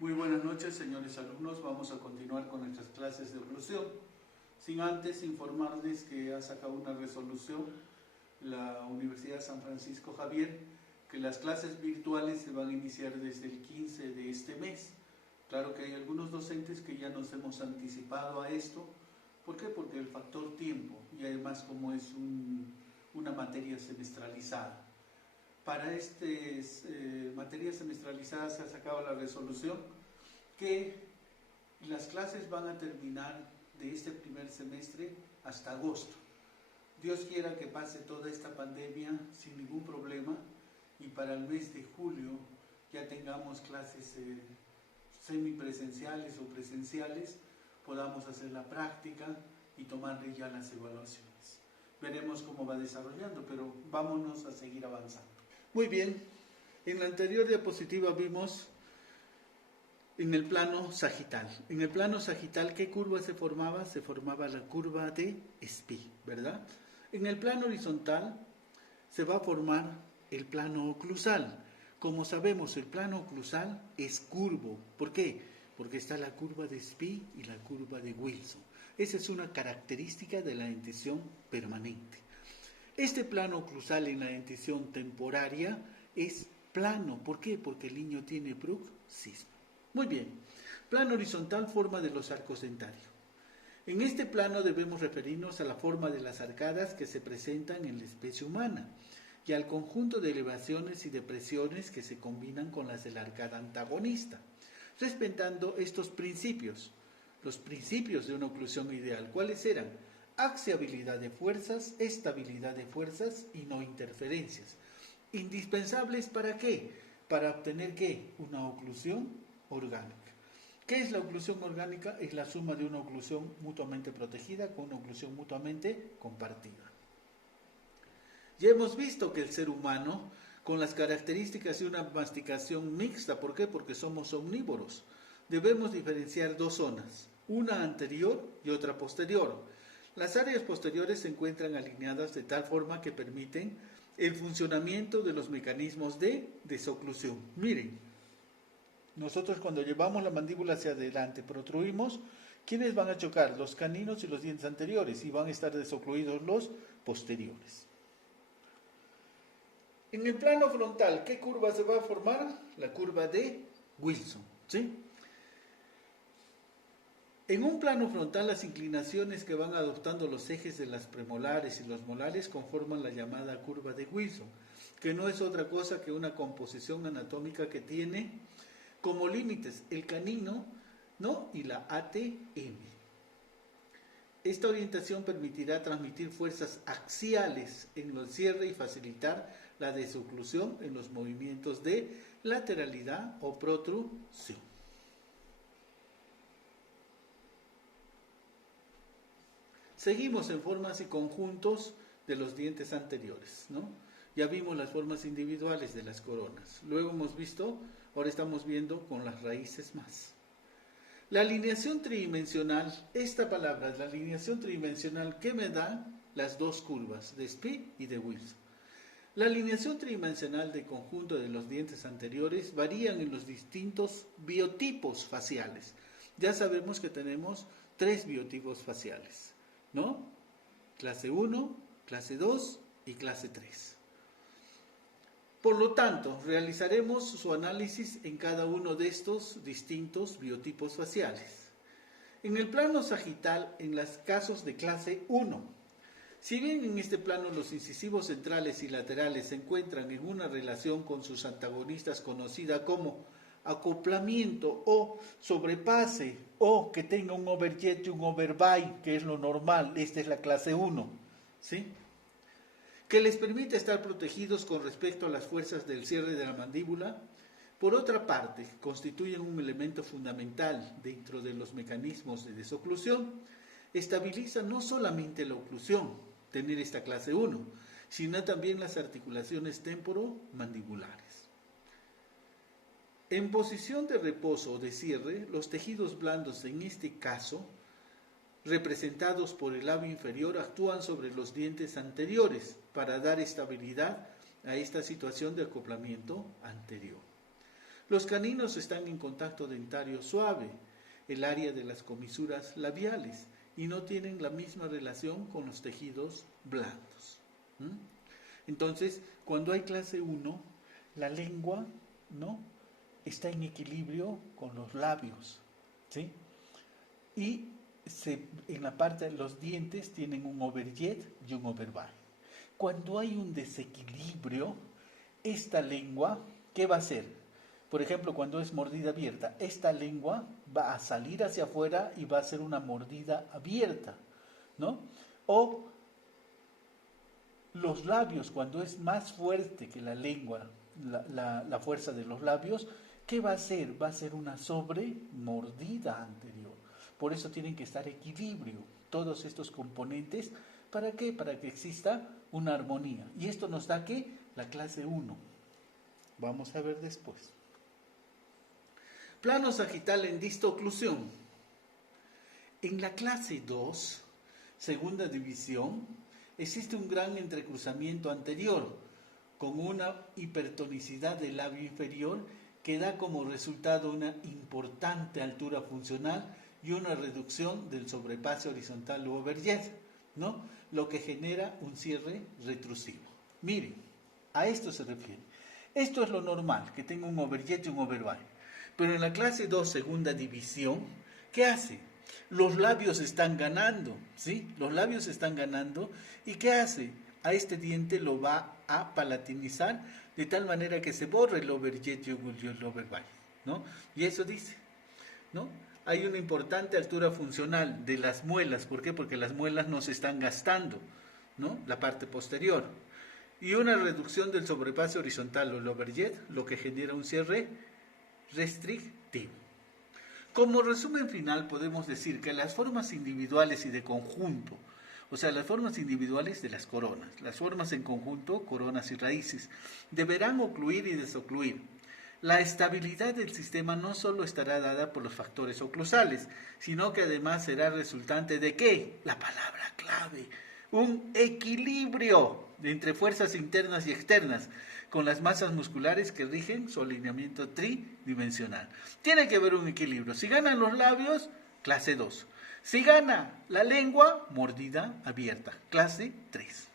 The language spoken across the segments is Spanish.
Muy buenas noches, señores alumnos. Vamos a continuar con nuestras clases de oclusión. Sin antes informarles que ha sacado una resolución la Universidad San Francisco Javier, que las clases virtuales se van a iniciar desde el 15 de este mes. Claro que hay algunos docentes que ya nos hemos anticipado a esto. ¿Por qué? Porque el factor tiempo, y además como es una materia semestralizada. Para estas materias semestralizadas se ha sacado la resolución que las clases van a terminar de este primer semestre hasta agosto. Dios quiera que pase toda esta pandemia sin ningún problema y para el mes de julio ya tengamos clases semipresenciales o presenciales, podamos hacer la práctica y tomarle ya las evaluaciones. Veremos cómo va desarrollando, pero vámonos a seguir avanzando. Muy bien, en la anterior diapositiva vimos en el plano sagital. En el plano sagital, ¿qué curva se formaba? Se formaba la curva de Spee, ¿verdad? En el plano horizontal se va a formar el plano oclusal. Como sabemos, el plano oclusal es curvo. ¿Por qué? Porque está la curva de Spee y la curva de Wilson. Esa es una característica de la dentición permanente. Este plano oclusal en la dentición temporaria es plano. ¿Por qué? Porque el niño tiene bruxismo. Muy bien. Plano horizontal, forma de los arcos dentarios. En este plano debemos referirnos a la forma de las arcadas que se presentan en la especie humana y al conjunto de elevaciones y depresiones que se combinan con las de la arcada antagonista, respetando estos principios. Los principios de una oclusión ideal, ¿cuáles eran? Axiabilidad de fuerzas, estabilidad de fuerzas y no interferencias. ¿Indispensables para qué? Para obtener ¿qué? Una oclusión orgánica. ¿Qué es la oclusión orgánica? Es la suma de una oclusión mutuamente protegida con una oclusión mutuamente compartida. Ya hemos visto que el ser humano, con las características de una masticación mixta, ¿por qué? Porque somos omnívoros. Debemos diferenciar dos zonas, una anterior y otra posterior. Las áreas posteriores se encuentran alineadas de tal forma que permiten el funcionamiento de los mecanismos de desoclusión. Miren, nosotros cuando llevamos la mandíbula hacia adelante, protruimos, ¿quiénes van a chocar? Los caninos y los dientes anteriores, y van a estar desocluidos los posteriores. En el plano frontal, ¿qué curva se va a formar? La curva de Wilson, ¿sí? En un plano frontal, las inclinaciones que van adoptando los ejes de las premolares y los molares conforman la llamada curva de Wilson, que no es otra cosa que una composición anatómica que tiene como límites el canino, ¿no? Y la ATM. Esta orientación permitirá transmitir fuerzas axiales en el cierre y facilitar la desoclusión en los movimientos de lateralidad o protrusión. Seguimos en formas y conjuntos de los dientes anteriores, ¿no? Ya vimos las formas individuales de las coronas. Luego hemos visto, ahora estamos viendo con las raíces más. La alineación tridimensional, esta palabra, la alineación tridimensional, ¿qué me da? Las dos curvas, de Spee y de Wilson. La alineación tridimensional de conjunto de los dientes anteriores varían en los distintos biotipos faciales. Ya sabemos que tenemos 3 biotipos faciales, ¿no? Clase 1, clase 2 y clase 3. Por lo tanto, realizaremos su análisis en cada uno de estos distintos biotipos faciales. En el plano sagital, en los casos de clase 1, si bien en este plano los incisivos centrales y laterales se encuentran en una relación con sus antagonistas conocida como acoplamiento o sobrepase o que tenga un overjet y un overbite, que es lo normal, esta es la clase 1, ¿sí? Que les permite estar protegidos con respecto a las fuerzas del cierre de la mandíbula. Por otra parte, constituyen un elemento fundamental dentro de los mecanismos de desoclusión. Estabiliza no solamente la oclusión, tener esta clase 1, sino también las articulaciones temporomandibulares. En posición de reposo o de cierre, los tejidos blandos en este caso, representados por el labio inferior, actúan sobre los dientes anteriores para dar estabilidad a esta situación de acoplamiento anterior. Los caninos están en contacto dentario suave, el área de las comisuras labiales, y no tienen la misma relación con los tejidos blandos. Entonces, cuando hay clase 1, la lengua, ¿no?, está en equilibrio con los labios, ¿sí? Y en la parte de los dientes tienen un overjet y un overbite. Cuando hay un desequilibrio, esta lengua, ¿qué va a hacer? Por ejemplo, cuando es mordida abierta, esta lengua va a salir hacia afuera y va a ser una mordida abierta, ¿no? O los labios, cuando es más fuerte que la lengua, la fuerza de los labios, ¿qué va a hacer? Va a ser una sobremordida anterior. Por eso tienen que estar equilibrio todos estos componentes. ¿Para qué? Para que exista una armonía. Y esto nos da, ¿qué? La clase 1. Vamos a ver después. Plano sagital en distoclusión. En la clase 2, segunda división, existe un gran entrecruzamiento anterior, con una hipertonicidad del labio inferior que da como resultado una importante altura funcional y una reducción del sobrepaso horizontal u overjet, ¿no?, lo que genera un cierre retrusivo. Miren, a esto se refiere. Esto es lo normal, que tenga un overjet y un overbite. Pero en la clase 2, segunda división, ¿qué hace? Los labios están ganando, ¿sí? Los labios están ganando. ¿Y qué hace? A este diente lo va a palatinizar de tal manera que se borre el overjet y el overbite, ¿no? Y eso dice, ¿no? Hay una importante altura funcional de las muelas. ¿Por qué? Porque las muelas no se están gastando, ¿no?, la parte posterior. Y una reducción del sobrepaso horizontal o el overjet, lo que genera un cierre restrictivo. Como resumen final podemos decir que las formas individuales y de conjunto, o sea, las formas individuales de las coronas, las formas en conjunto, coronas y raíces, deberán ocluir y desocluir. La estabilidad del sistema no solo estará dada por los factores oclusales, sino que además será resultante de ¿qué? La palabra clave, un equilibrio entre fuerzas internas y externas, con las masas musculares que rigen su alineamiento tridimensional. Tiene que haber un equilibrio. Si ganan los labios, clase 2. Si gana la lengua, mordida abierta, clase 3.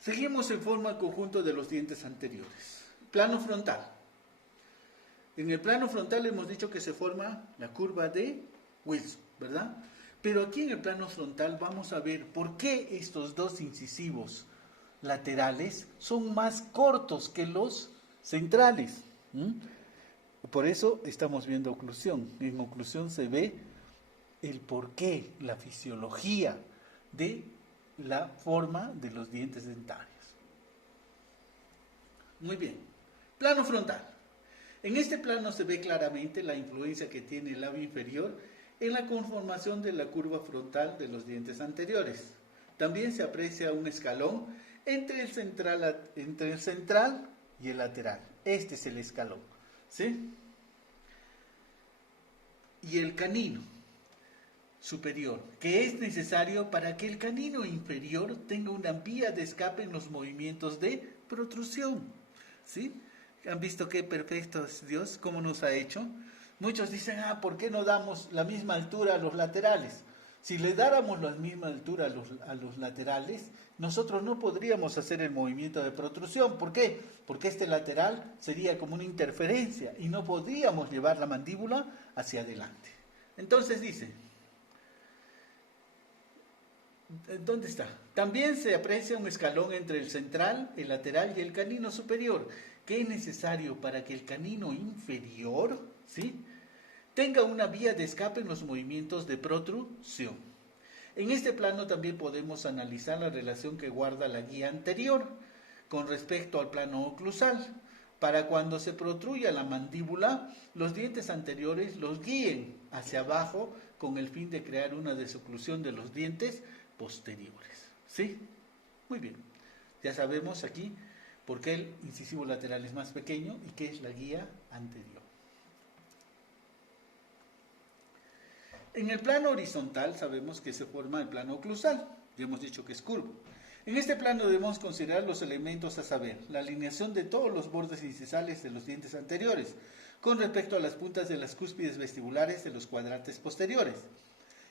Seguimos en forma conjunto de los dientes anteriores. Plano frontal. En el plano frontal hemos dicho que se forma la curva de Wilson, ¿verdad? Pero aquí en el plano frontal vamos a ver por qué estos dos incisivos laterales son más cortos que los centrales. Por eso estamos viendo oclusión. En oclusión se ve el porqué, la fisiología de la forma de los dientes dentarios. Muy bien. Plano frontal. En este plano se ve claramente la influencia que tiene el labio inferior en la conformación de la curva frontal de los dientes anteriores. También se aprecia un escalón entre el central y el lateral. Este es el escalón, ¿sí? Y el canino superior, que es necesario para que el canino inferior tenga una vía de escape en los movimientos de protrusión, ¿sí? ¿Han visto qué perfecto es Dios? ¿Cómo nos ha hecho? Muchos dicen, ¿por qué no damos la misma altura a los laterales? Si le dáramos la misma altura a los laterales, nosotros no podríamos hacer el movimiento de protrusión. ¿Por qué? Porque este lateral sería como una interferencia y no podríamos llevar la mandíbula hacia adelante. Entonces dice, ¿dónde está? También se aprecia un escalón entre el central, el lateral y el canino superior, que es necesario para que el canino inferior, ¿sí?, tenga una vía de escape en los movimientos de protrusión. En este plano también podemos analizar la relación que guarda la guía anterior con respecto al plano oclusal, para cuando se protruya la mandíbula, los dientes anteriores los guíen hacia abajo con el fin de crear una desoclusión de los dientes posteriores. ¿Sí? Muy bien. Ya sabemos aquí por qué el incisivo lateral es más pequeño y qué es la guía anterior. En el plano horizontal sabemos que se forma el plano oclusal, ya hemos dicho que es curvo. En este plano debemos considerar los elementos a saber, la alineación de todos los bordes incisales de los dientes anteriores, con respecto a las puntas de las cúspides vestibulares de los cuadrantes posteriores,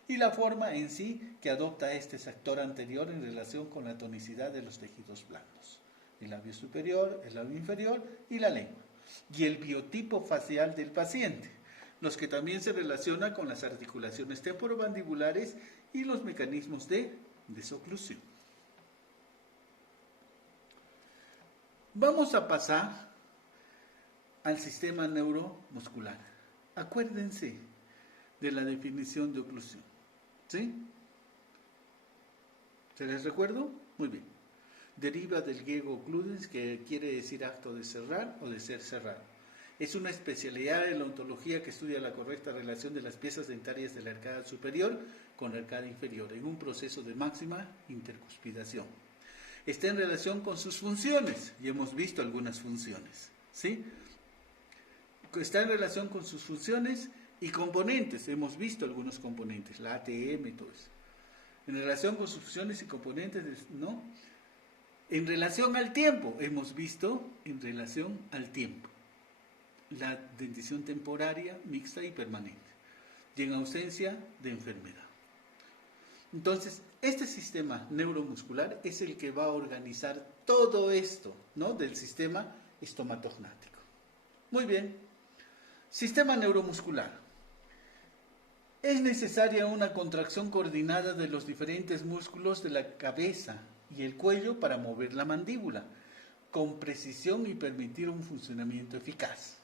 y la forma en sí que adopta este sector anterior en relación con la tonicidad de los tejidos blandos, el labio superior, el labio inferior y la lengua, y el biotipo facial del paciente, los que también se relacionan con las articulaciones temporomandibulares y los mecanismos de desoclusión. Vamos a pasar al sistema neuromuscular. Acuérdense de la definición de oclusión. ¿Sí? ¿Se les recuerdo? Muy bien. Deriva del griego occludens, que quiere decir acto de cerrar o de ser cerrado. Es una especialidad de la odontología que estudia la correcta relación de las piezas dentarias de la arcada superior con la arcada inferior en un proceso de máxima intercuspidación. Está en relación con sus funciones, y hemos visto algunas funciones, ¿sí? Está en relación con sus funciones y componentes, hemos visto algunos componentes, la ATM y todo eso. En relación con sus funciones y componentes, ¿no? En relación al tiempo, hemos visto en relación al tiempo, la dentición temporaria, mixta y permanente, y en ausencia de enfermedad. Entonces, este sistema neuromuscular es el que va a organizar todo esto, ¿no? Del sistema estomatognático. Muy bien. Sistema neuromuscular. Es necesaria una contracción coordinada de los diferentes músculos de la cabeza y el cuello para mover la mandíbula con precisión y permitir un funcionamiento eficaz.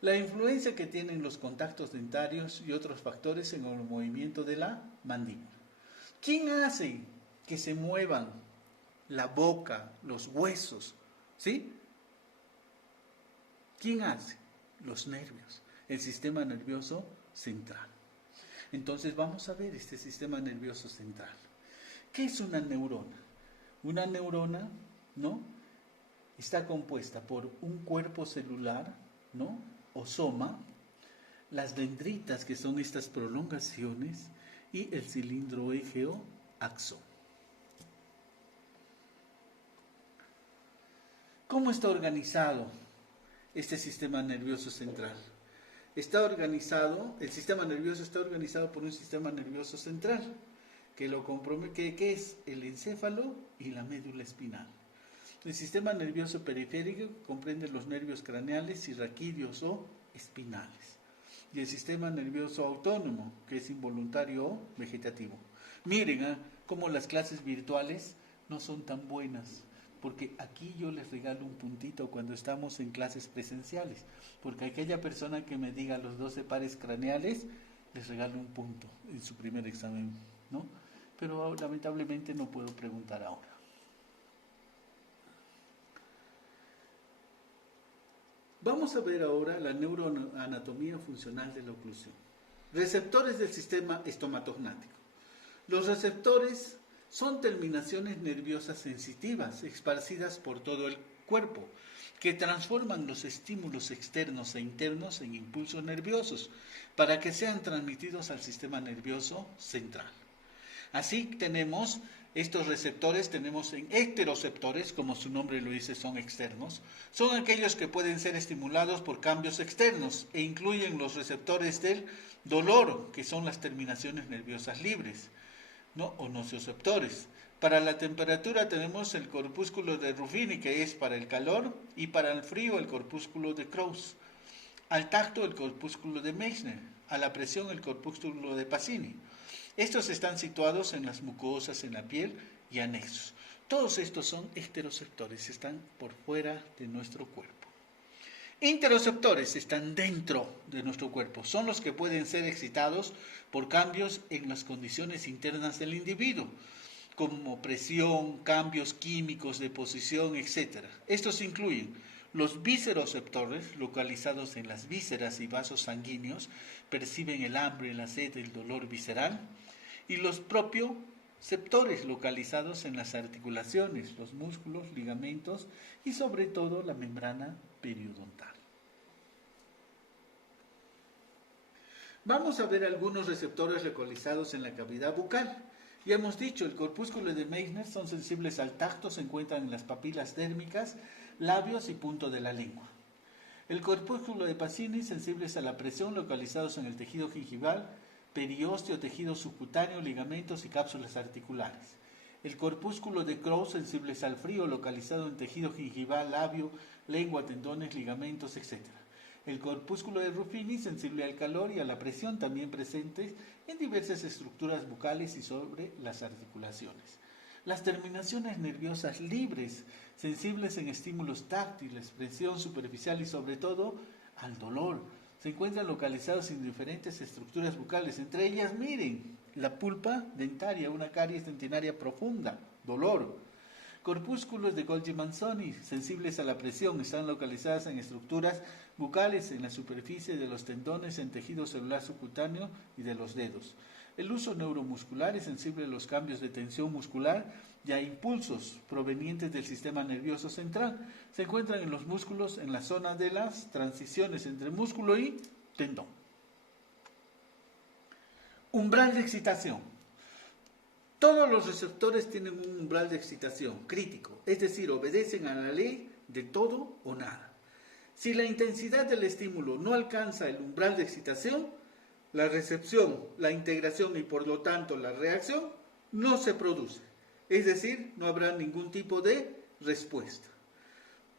La influencia que tienen los contactos dentarios y otros factores en el movimiento de la mandíbula. ¿Quién hace que se muevan la boca, los huesos? ¿Sí? ¿Quién hace? Los nervios, el sistema nervioso central. Entonces vamos a ver este sistema nervioso central. ¿Qué es una neurona? Una neurona, ¿no? Está compuesta por un cuerpo celular, ¿no? O soma, las dendritas, que son estas prolongaciones, y el cilindro egeo axón. ¿Cómo está organizado este sistema nervioso central? El sistema nervioso está organizado por un sistema nervioso central que es el encéfalo y la médula espinal. El sistema nervioso periférico comprende los nervios craneales y raquídeos o espinales. Y el sistema nervioso autónomo, que es involuntario o vegetativo. Miren cómo las clases virtuales no son tan buenas, porque aquí yo les regalo un puntito cuando estamos en clases presenciales, porque aquella persona que me diga los 12 pares craneales, les regalo un punto en su primer examen, ¿no? Pero lamentablemente no puedo preguntar ahora. Vamos a ver ahora la neuroanatomía funcional de la oclusión. Receptores del sistema estomatognático. Los receptores son terminaciones nerviosas sensitivas esparcidas por todo el cuerpo, que transforman los estímulos externos e internos en impulsos nerviosos para que sean transmitidos al sistema nervioso central. Así tenemos estos receptores, tenemos en ecteroceptores, como su nombre lo dice, son externos. Son aquellos que pueden ser estimulados por cambios externos e incluyen los receptores del dolor, que son las terminaciones nerviosas libres, ¿no? O nocioceptores. Para la temperatura tenemos el corpúsculo de Ruffini, que es para el calor, y para el frío el corpúsculo de Krauss. Al tacto el corpúsculo de Meissner, a la presión el corpúsculo de Pacini. Estos están situados en las mucosas, en la piel y anexos. Todos estos son ecteroceptores, están por fuera de nuestro cuerpo. Interoceptores están dentro de nuestro cuerpo, son los que pueden ser excitados por cambios en las condiciones internas del individuo, como presión, cambios químicos de posición, etc. Estos incluyen los visceroceptores, localizados en las vísceras y vasos sanguíneos, perciben el hambre, la sed, el dolor visceral, y los propioceptores, localizados en las articulaciones, los músculos, ligamentos y sobre todo la membrana periodontal. Vamos a ver algunos receptores localizados en la cavidad bucal, Ya hemos dicho, el corpúsculo de Meissner son sensibles al tacto, se encuentran en las papilas dérmicas, labios y punto de la lengua. El corpúsculo de Pacini, sensibles a la presión, localizados en el tejido gingival, periósteo, tejido subcutáneo, ligamentos y cápsulas articulares. El corpúsculo de Crowe, sensibles al frío, localizado en tejido gingival, labio, lengua, tendones, ligamentos, etc. El corpúsculo de Ruffini, sensible al calor y a la presión, también presentes en diversas estructuras bucales y sobre las articulaciones. Las terminaciones nerviosas libres, sensibles en estímulos táctiles, presión superficial y sobre todo al dolor, se encuentran localizados en diferentes estructuras bucales, entre ellas, miren, la pulpa dentaria, una caries dentinaria profunda, dolor. Corpúsculos de Golgi-Manzoni, sensibles a la presión, están localizadas en estructuras bucales, en la superficie de los tendones, en tejido celular subcutáneo y de los dedos. El uso neuromuscular es sensible a los cambios de tensión muscular y a impulsos provenientes del sistema nervioso central. Se encuentran en los músculos en la zona de las transiciones entre músculo y tendón. Umbral de excitación. Todos los receptores tienen un umbral de excitación crítico, es decir, obedecen a la ley de todo o nada. Si la intensidad del estímulo no alcanza el umbral de excitación, la recepción, la integración y por lo tanto la reacción no se produce. Es decir, no habrá ningún tipo de respuesta.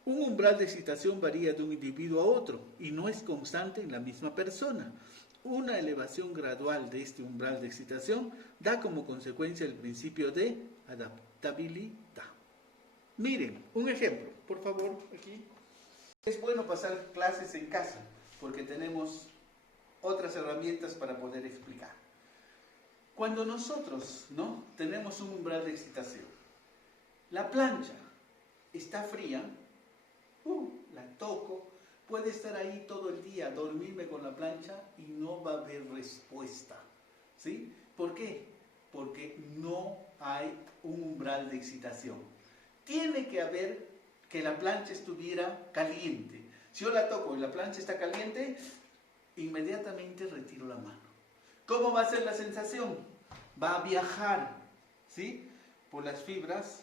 Un umbral de excitación varía de un individuo a otro y no es constante en la misma persona. Una elevación gradual de este umbral de excitación da como consecuencia el principio de adaptabilidad. Miren, un ejemplo, por favor, aquí. Es bueno pasar clases en casa porque tenemos otras herramientas para poder explicar. Cuando nosotros tenemos un umbral de excitación, la plancha está fría, la toco, puede estar ahí todo el día, dormirme con la plancha y no va a haber respuesta. ¿Sí? ¿Por qué? Porque no hay un umbral de excitación. Tiene que haber que la plancha estuviera caliente. Si yo la toco y la plancha está caliente, inmediatamente retiro la mano. ¿Cómo va a ser la sensación? Va a viajar, ¿sí?, por las fibras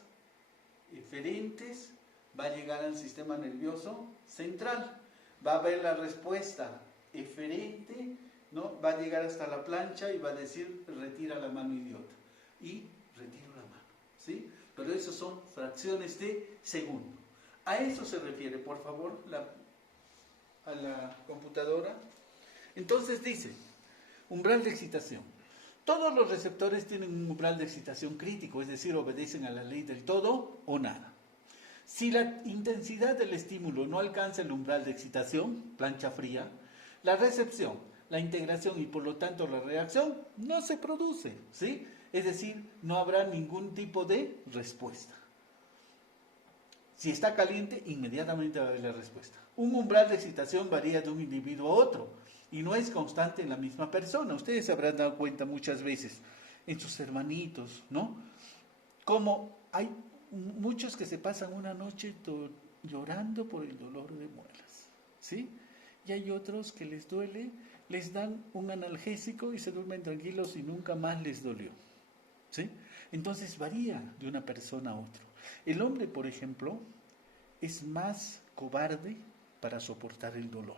eferentes, va a llegar al sistema nervioso central, va a haber la respuesta eferente, ¿no? Va a llegar hasta la plancha y va a decir, retira la mano, idiota, y retiro la mano, ¿sí? Pero eso son fracciones de segundo. A eso se refiere, por favor, a la computadora. Entonces dice, umbral de excitación. Todos los receptores tienen un umbral de excitación crítico, es decir, obedecen a la ley del todo o nada. Si la intensidad del estímulo no alcanza el umbral de excitación, plancha fría, la recepción, la integración y por lo tanto la reacción no se produce, ¿sí? Es decir, no habrá ningún tipo de respuesta. Si está caliente, inmediatamente va a haber la respuesta. Un umbral de excitación varía de un individuo a otro y no es constante en la misma persona. Ustedes se habrán dado cuenta muchas veces en sus hermanitos, ¿no? Como hay muchos que se pasan una noche llorando por el dolor de muelas, ¿sí? Y hay otros que les duele, les dan un analgésico y se duermen tranquilos y nunca más les dolió, ¿sí? Entonces varía de una persona a otra. El hombre, por ejemplo, es más cobarde para soportar el dolor.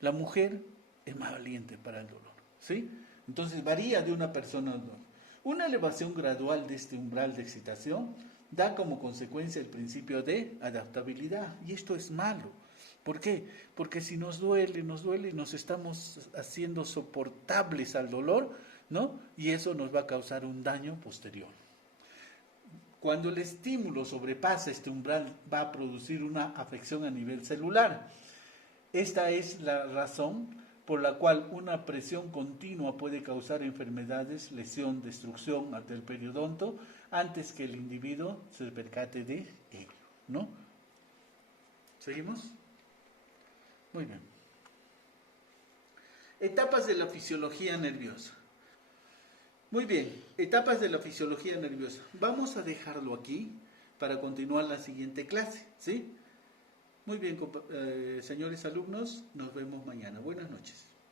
La mujer es más valiente para el dolor, ¿sí? Entonces varía de una persona a otra. Una elevación gradual de este umbral de excitación da como consecuencia el principio de adaptabilidad. Y esto es malo. ¿Por qué? Porque si nos duele y nos estamos haciendo soportables al dolor, ¿no? Y eso nos va a causar un daño posterior. Cuando el estímulo sobrepasa este umbral, va a producir una afección a nivel celular. Esta es la razón por la cual una presión continua puede causar enfermedades, lesión, destrucción del periodonto, antes que el individuo se percate de ello, ¿no? ¿Seguimos? Muy bien. Etapas de la fisiología nerviosa. Muy bien, etapas de la fisiología nerviosa. Vamos a dejarlo aquí para continuar la siguiente clase, ¿sí? Muy bien, señores alumnos, nos vemos mañana. Buenas noches.